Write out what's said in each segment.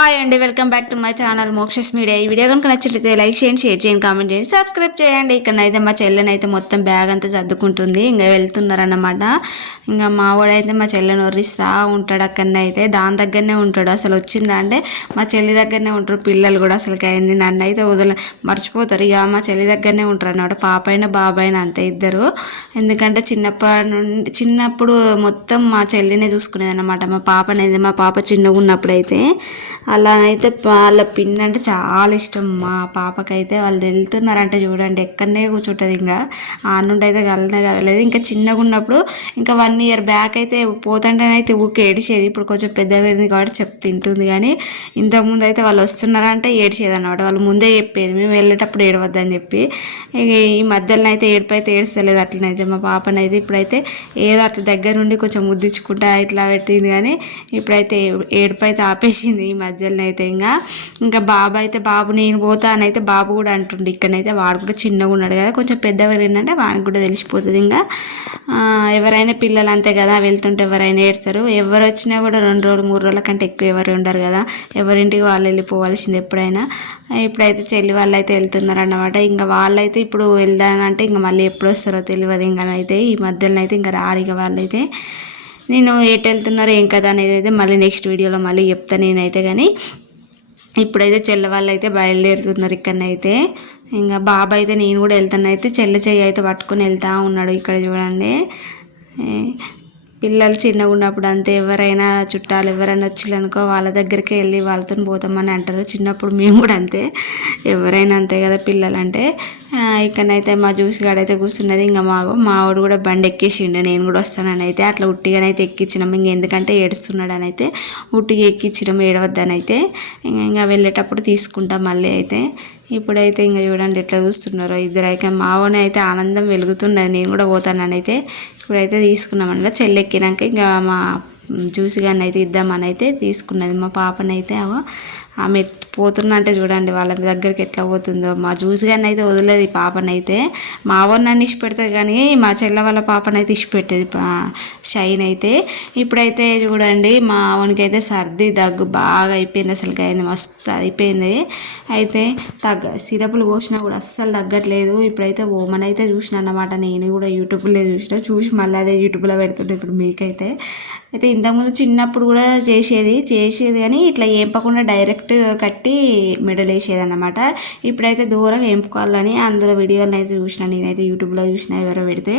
Hi అండి welcome back to my channel Mokshas media ఈ video కనుక నచ్చినట్లయితే లైక్ చేయండి షేర్ చేయండి కామెంట్ చేయండి సబ్స్క్రైబ్ చేయండి. ఇక్కడైతే మా చెల్లెని అయితే మొత్తం బ్యాగ్ అంతా సర్దుకుంటుంది. ఇంకా వెళ్తున్నారన్నమాట. ఇంకా మా వాడైతే మా చెల్లెని ఒర్రిస్తా ఉంటాడు అక్కడనే దాని దగ్గరనే ఉంటాడు. అసలు వచ్చిందా అంటే మా చెల్లి దగ్గరనే ఉంటారు. పిల్లలు కూడా అసలు అయింది. నన్ను అయితే వదల మర్చిపోతారు. ఇక మా చెల్లి దగ్గరనే ఉంటారు అన్నమాట. పాప అయినా బాబాయ్ అంతే ఇద్దరు. ఎందుకంటే చిన్నప్పటి నుండి చిన్నప్పుడు మొత్తం మా చెల్లినే చూసుకునేది అనమాట మా పాపనైతే మా పాప చిన్నగా ఉన్నప్పుడు అయితే అలా అయితే వాళ్ళ పిన్ అంటే చాలా ఇష్టం. మా పాపకైతే వాళ్ళు వెళ్తున్నారంటే చూడండి ఎక్కడనే కూర్చుంటుంది ఇంకా. ఆ నుండి అయితే కలదే కదలేదు ఇంకా చిన్నగా ఉన్నప్పుడు ఇంకా వన్ ఇయర్ బ్యాక్ అయితే పోతుంటేనైతే ఊకే ఏడిచేది. ఇప్పుడు కొంచెం పెద్దగా అయింది కాబట్టి చెప్ తింటుంది కానీ ఇంతకుముందు అయితే వాళ్ళు వస్తున్నారంటే ఏడిచేది అనమాట వాళ్ళు ముందే చెప్పేది మేము వెళ్ళేటప్పుడు ఏడవద్దని చెప్పి. ఇక ఈ మధ్యలో అయితే ఏడుపు అయితే ఏడుస్తలేదు అట్లనైతే. మా పాపనైతే ఇప్పుడైతే ఏదో అట్లా దగ్గర నుండి కొంచెం ముద్దించుకుంటా ఇట్లా పెట్టింది కానీ ఇప్పుడైతే ఏడుపు అయితే ఆపేసింది ఈ మధ్యలో అయితే ఇంకా ఇంకా బాబు అయితే బాబు నేను పోతా అని అయితే బాబు కూడా అంటుండే. ఇక్కడనైతే వాడు కూడా చిన్నగా ఉన్నాడు కదా కొంచెం పెద్దగా ఏంటంటే వానికి కూడా తెలిసిపోతుంది ఇంకా. ఎవరైనా పిల్లలు అంతే కదా వెళ్తుంటే ఎవరైనా ఏడ్స్తారు ఎవరు వచ్చినా కూడా రెండు రోజులు మూడు రోజుల కంటే ఎక్కువ ఎవరు ఉండరు కదా. ఎవరింటికి వాళ్ళు వెళ్ళిపోవాల్సింది ఎప్పుడైనా. ఇప్పుడైతే చెల్లి వాళ్ళు అయితే వెళ్తున్నారు అన్నమాట ఇంకా వాళ్ళైతే ఇప్పుడు వెళ్దానంటే ఇంకా మళ్ళీ ఎప్పుడు వస్తారో తెలియదు. ఇంకా అయితే ఈ మధ్యలో అయితే ఇంకా రారు ఇక వాళ్ళైతే. నేను ఎటు వెళ్తున్నారో ఏం కదా అనేది అయితే మళ్ళీ నెక్స్ట్ వీడియోలో మళ్ళీ చెప్తాను నేనైతే కానీ ఇప్పుడైతే చెల్ల వాళ్ళు అయితే బయలుదేరుతున్నారు ఇక్కడనైతే. ఇంకా బాబా అయితే నేను కూడా వెళ్తాను అయితే చెల్ల చెయ్యి అయితే పట్టుకొని వెళ్తా ఉన్నాడు ఇక్కడ చూడండి. పిల్లలు చిన్నగా ఉన్నప్పుడు అంతే ఎవరైనా చుట్టాలు ఎవరైనా వచ్చిరనుకో వాళ్ళ దగ్గరికి వెళ్ళి వాళ్ళతో పోతామని అంటారు. చిన్నప్పుడు మేము కూడా అంతే. ఎవరైనా అంతే కదా పిల్లలు అంటే ఇక్కడనైతే మా జ్యూస్ గాడైతే కూర్చున్నది. ఇంకా మా మావాడు కూడా బండి ఎక్కేసిండు. నేను కూడా వస్తానని అయితే అట్లా ఉట్టిగానైతే ఎక్కించినాం ఇంక ఎందుకంటే ఏడుస్తున్నాడు అని అయితే ఉట్టిగా ఎక్కించినాం ఏడవద్దని అయితే ఇంకా ఇంకా వెళ్ళేటప్పుడు తీసుకుంటాం మళ్ళీ అయితే. ఇప్పుడైతే ఇంకా చూడండి ఎట్లా చూస్తున్నారో. ఇద్దరు అయితే మావోని అయితే ఆనందం వెలుగుతున్నది. నేను కూడా పోతానని అయితే ఇప్పుడైతే తీసుకున్నామన్నమాట చెల్లెక్కినాక ఇంకా మా జ్యూస్ కానీ అయితే ఇద్దామని అయితే తీసుకున్నది. మా పాపనైతే అవో ఆమె పోతున్నా అంటే చూడండి వాళ్ళ దగ్గరికి ఎట్లా పోతుందో. మా జ్యూస్ కానీ అయితే వదిలేదు ఈ పాపనైతే. మా అవ్వ నన్ను ఇష్ట కానీ మా చెల్ల వాళ్ళ పాపనైతే ఇష్ట పెట్టేది షైన్ అయితే. ఇప్పుడైతే చూడండి మా వానికి అయితే సర్ది దగ్గు బాగా అయిపోయింది అసలు ఆయన మస్తు అయిపోయింది. అయితే తగ్గ సిరపులు పోసినా కూడా అస్సలు తగ్గట్లేదు. ఇప్పుడైతే ఓమన్ అయితే చూసిన అన్నమాట నేను కూడా యూట్యూబ్లో చూసిన చూసి మళ్ళీ అదే యూట్యూబ్లో పెడుతుండే ఇప్పుడు మీకైతే. అయితే ఇంతకుముందు చిన్నప్పుడు కూడా చేసేది చేసేది కానీ ఇట్లా ఏంపకుండా డైరెక్ట్ కట్టి మెడల్ వేసేది అనమాట ఇప్పుడైతే దూరం వేంపుకోవాలని అందులో వీడియోలు అయితే చూసిన నేనైతే యూట్యూబ్లో చూసిన ఎవరో పెడితే.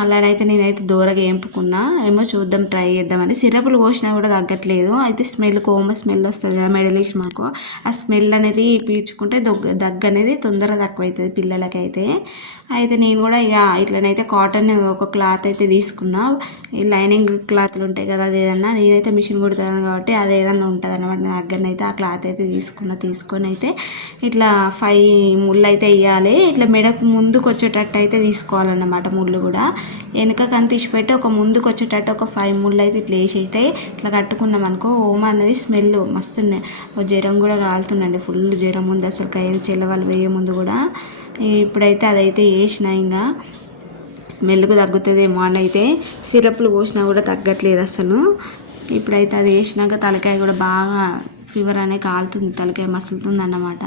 అలానైతే నేనైతే దూరగా ఏంపుకున్నా ఏమో చూద్దాం ట్రై చేద్దామని సిరపులు పోసినా కూడా తగ్గట్లేదు. అయితే స్మెల్ కోమ స్మెల్ వస్తుంది కదా మెడల్ వేసి మాకు. ఆ స్మెల్ అనేది పీల్చుకుంటే దగ్గ దగ్గు అనేది తొందరగా తక్కువ అవుతుంది పిల్లలకైతే. అయితే నేను కూడా ఇక ఇట్లనైతే కాటన్ ఒక క్లాత్ అయితే తీసుకున్నా. ఈ లైనింగ్ క్లాత్లు ఉంటాయి కదా అది ఏదన్నా నేనైతే మిషన్ కుడతాను కాబట్టి అది ఏదన్నా ఉంటుంది అనమాట నా దగ్గరనైతే ఆ క్లాత్ అయితే తీసుకున్న తీసుకొని అయితే ఇట్లా ఫైవ్ ముళ్ళు అయితే వేయాలి ఇట్లా మెడకు ముందుకు వచ్చేటట్టు అయితే తీసుకోవాలన్నమాట ముళ్ళు కూడా. వెనుకకు అంత తీసిపెట్టి ఒక ముందుకు వచ్చేటట్టు ఒక ఫైవ్ ముళ్ళు అయితే ఇట్లా వేసేస్తే ఇట్లా కట్టుకున్నాం అనుకో ఓమ అనేది స్మెల్ మస్తు జ్వరం కూడా కాలుతుందండి. ఫుల్ జ్వరం ఉంది అసలు కైలు చెల్లవాళ్ళు వేయే ముందు కూడా. ఇప్పుడైతే అదైతే వేసిన ఇంకా స్మెల్కి తగ్గుతుందేమో అని అయితే సిరప్లు పోసినా కూడా తగ్గట్లేదు అసలు. ఇప్పుడైతే అది వేసినాక తలకాయ కూడా బాగా ఫీవర్ అనేది కాలుతుంది తలకాయ మసులుతుంది అన్నమాట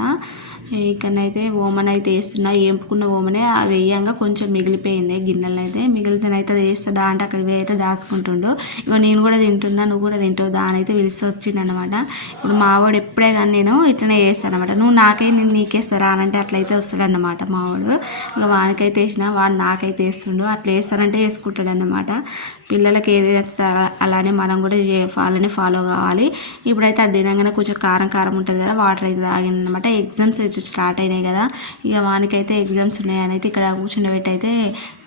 ఇక్కడనైతే ఓమన్ అయితే వేస్తున్నా ఏంపుకున్న ఓమనే అది వేయంగా కొంచెం మిగిలిపోయింది. గిన్నెలు అయితే మిగిలితేనైతే అది వేస్తే దాంట్లో అక్కడ అయితే దాచుకుంటుండు. ఇక నేను కూడా తింటున్నా నువ్వు కూడా తింటావు దాని అయితే పిలిచి వచ్చిండు అనమాట ఇప్పుడు మావాడు ఎప్పుడే కానీ నేను ఇట్లనే వేస్తాను అనమాట నువ్వు నాకే నేను నీకేస్తారా అని అంటే అట్లయితే వస్తాడనమాట మావాడు ఇక వానికైతే వేసిన వాడు నాకైతే వేస్తుండు అట్లా వేస్తానంటే వేసుకుంటాడు అన్నమాట పిల్లలకి ఏది నచ్చుతారో అలానే మనం కూడా వాళ్ళని ఫాలో కావాలి. ఇప్పుడైతే అది తినగానే కొంచెం కారం కారం ఉంటుంది కదా వాటర్ అయితే తాగిందనమాట. ఎగ్జామ్స్ అయితే స్టార్ట్ అయినాయి కదా. ఇక వానికైతే ఎగ్జామ్స్ ఉన్నాయని అయితే ఇక్కడ కూర్చుండబెట్టి అయితే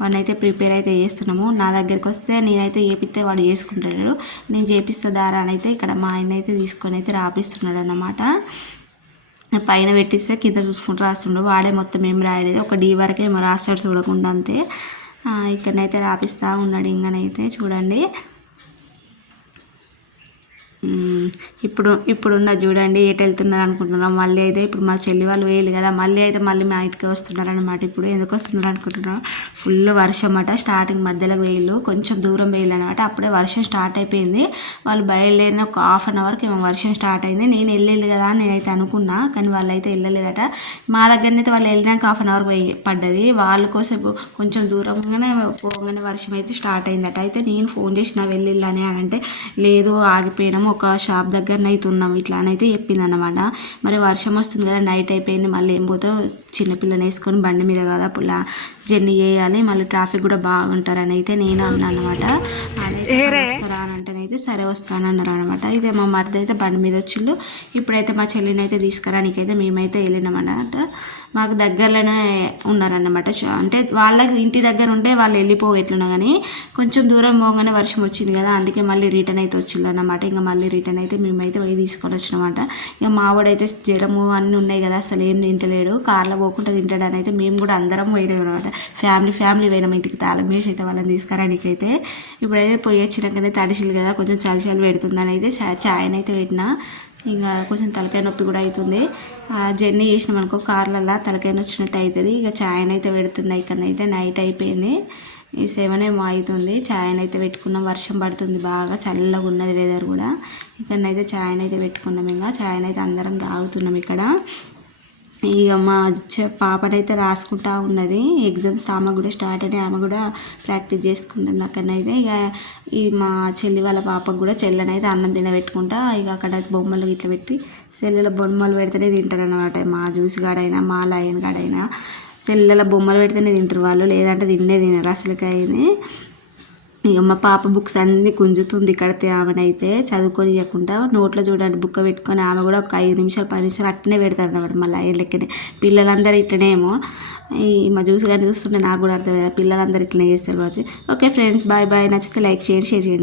వాడిని అయితే ప్రిపేర్ అయితే చేస్తున్నాము. నా దగ్గరికి వస్తే నేనైతే చేపిస్తే వాడు చేసుకుంటాడు. నేను చేపిస్తే దారా అని అయితే ఇక్కడ మా ఆయన అయితే తీసుకొని అయితే రాపిస్తున్నాడు అనమాట పైన పెట్టిస్తే కింద చూసుకుంటూ రాస్తుండు. వాడే మొత్తం ఏం రాయలేదు. ఒక డీ వరకే ఏమో రాస్తాడు చూడకుండా అంతే. ఇక్కడనైతే రాపిస్తూ ఉన్నాడు ఇంకనైతే చూడండి. ఇప్పుడు ఇప్పుడున్న చూడండి ఎటు వెళ్తున్నారు అనుకుంటున్నాం. మళ్ళీ అయితే ఇప్పుడు మా చెల్లి వాళ్ళు వేయలేదు కదా. మళ్ళీ అయితే మళ్ళీ మా ఇంటికి వస్తున్నారు అనమాట ఇప్పుడు. ఎందుకు వస్తున్నారు అనుకుంటున్నాం? ఫుల్ వర్షం అట. స్టార్టింగ్ మధ్యలో వేయలు కొంచెం దూరం వేయలు అనమాట అప్పుడే వర్షం స్టార్ట్ అయిపోయింది. వాళ్ళు బయలుదేరిన ఒక హాఫ్ అన్ అవర్కి ఏమో వర్షం స్టార్ట్ అయింది. నేను వెళ్ళేది కదా అని నేనైతే అనుకున్నా. కానీ వాళ్ళు అయితే వెళ్ళలేదట. మా దగ్గరనైతే వాళ్ళు వెళ్ళినాక హాఫ్ అన్ అవర్ పడ్డది. వాళ్ళ కోసం కొంచెం దూరంగానే పోగానే వర్షం అయితే స్టార్ట్ అయిందట. అయితే నేను ఫోన్ చేసిన వెళ్ళిళ్ళని అని అంటే లేదు ఆగిపోయినాము. ఒక షాప్ దగ్గర అయితే ఉన్నాం. ఇట్లా అని అయితే చెప్పింది అనమాట మరి వర్షం వస్తుంది కదా నైట్ అయిపోయింది. మళ్ళీ ఏం పోతావు? చిన్నపిల్లని వేసుకొని బండి మీద కదా పుల్ల జర్నీ చేయాలి. మళ్ళీ ట్రాఫిక్ కూడా బాగుంటారని అయితే నేను అన్నాను అనమాట వస్తారా అయితే సరే వస్తానన్నారు అనమాట ఇదే మా మరిది అయితే బండి మీద వచ్చిళ్ళు ఇప్పుడైతే మా చెల్లిని అయితే తీసుకురానికైతే మేమైతే వెళ్ళినామన్నమాట మాకు దగ్గరలోనే ఉన్నారన్నమాట. అంటే వాళ్ళకి ఇంటి దగ్గర ఉంటే వాళ్ళు వెళ్ళిపోయేట్లున్నా కానీ కొంచెం దూరం పోగానే వర్షం వచ్చింది కదా అందుకే మళ్ళీ రిటర్న్ అయితే వచ్చింది అనమాట ఇంకా మళ్ళీ రిటర్న్ అయితే మేమైతే పోయి తీసుకొని వచ్చినమాట. ఇక మావాడైతే జ్వరము అన్నీ ఉన్నాయి కదా అసలు ఏం తింటలేడు. కార్లో పోకుండా తింటాడని అయితే మేము కూడా అందరం పోయినాం అనమాట ఫ్యామిలీ ఫ్యామిలీ పోయినాం ఇంటికి తాళం వేసి అయితే వాళ్ళని తీసుకురానికైతే. ఇప్పుడైతే పోయి వచ్చినాకనే తడిసిలు కదా కొంచెం చలి చలి పెడుతుందని అయితే చా- అయితే పెట్టిన. ఇంకా కొంచెం తలకాయ నొప్పి కూడా అవుతుంది జర్నీ చేసినాం అనుకో కార్లల్లో తలకాయ నొచ్చినట్టు అవుతుంది ఇక చాయ్ని అయితే పెడుతున్నాయి ఇక్కడ అయితే నైట్ అయిపోయింది. ఈ సెవెన్ ఏమో అవుతుంది. చాయ్ని అయితే పెట్టుకున్నాం. వర్షం పడుతుంది బాగా. చల్లగా ఉన్నది వెదర్ కూడా. ఇక్కడనైతే చాయ్ని అయితే పెట్టుకున్నాం. ఇంకా చాయ్ని అయితే అందరం తాగుతున్నాం ఇక్కడ. ఇక మా పాపనైతే రాసుకుంటా ఉన్నది. ఎగ్జామ్స్ ఆమె కూడా స్టార్ట్ అయినాయి. ఆమె కూడా ప్రాక్టీస్ చేసుకుంటుంది అక్కడనైతే ఇక ఈ మా చెల్లి వాళ్ళ పాపకు కూడా చెల్లెనైతే అన్నం తినబెట్టుకుంటా. ఇక అక్కడ బొమ్మలు ఇట్లా పెట్టి సెల్లుల బొమ్మలు పెడితేనే తింటారు అనమాట మా జ్యూస్ గాడైనా మా లయన్ గాడైనా సెల్లుల బొమ్మలు పెడితేనే తింటారు వాళ్ళు. లేదంటే తిన్నే తినరు. అసలుకైనా ఇక మా పాప బుక్స్ అన్నీ గుంజుతుంది ఇక్కడ ఆమెనైతే చదువుకొని ఇవ్వకుండా నోట్లో చూడండి బుక్క పెట్టుకొని ఆమె కూడా ఒక ఐదు నిమిషాలు పది నిమిషాలు అట్టనే పెడతారు అనమాట మళ్ళీ లెక్కనే పిల్లలందరూ ఇట్లనేమో ఈ మా జ్యూస్ కానీ చూస్తుంటే నాకు కూడా అర్థం పిల్లలందరూ ఇట్లనే చేస్తారు కావచ్చు. Okay friends bye bye. నచ్చితే లైక్ చేయండి షేర్ చేయండి.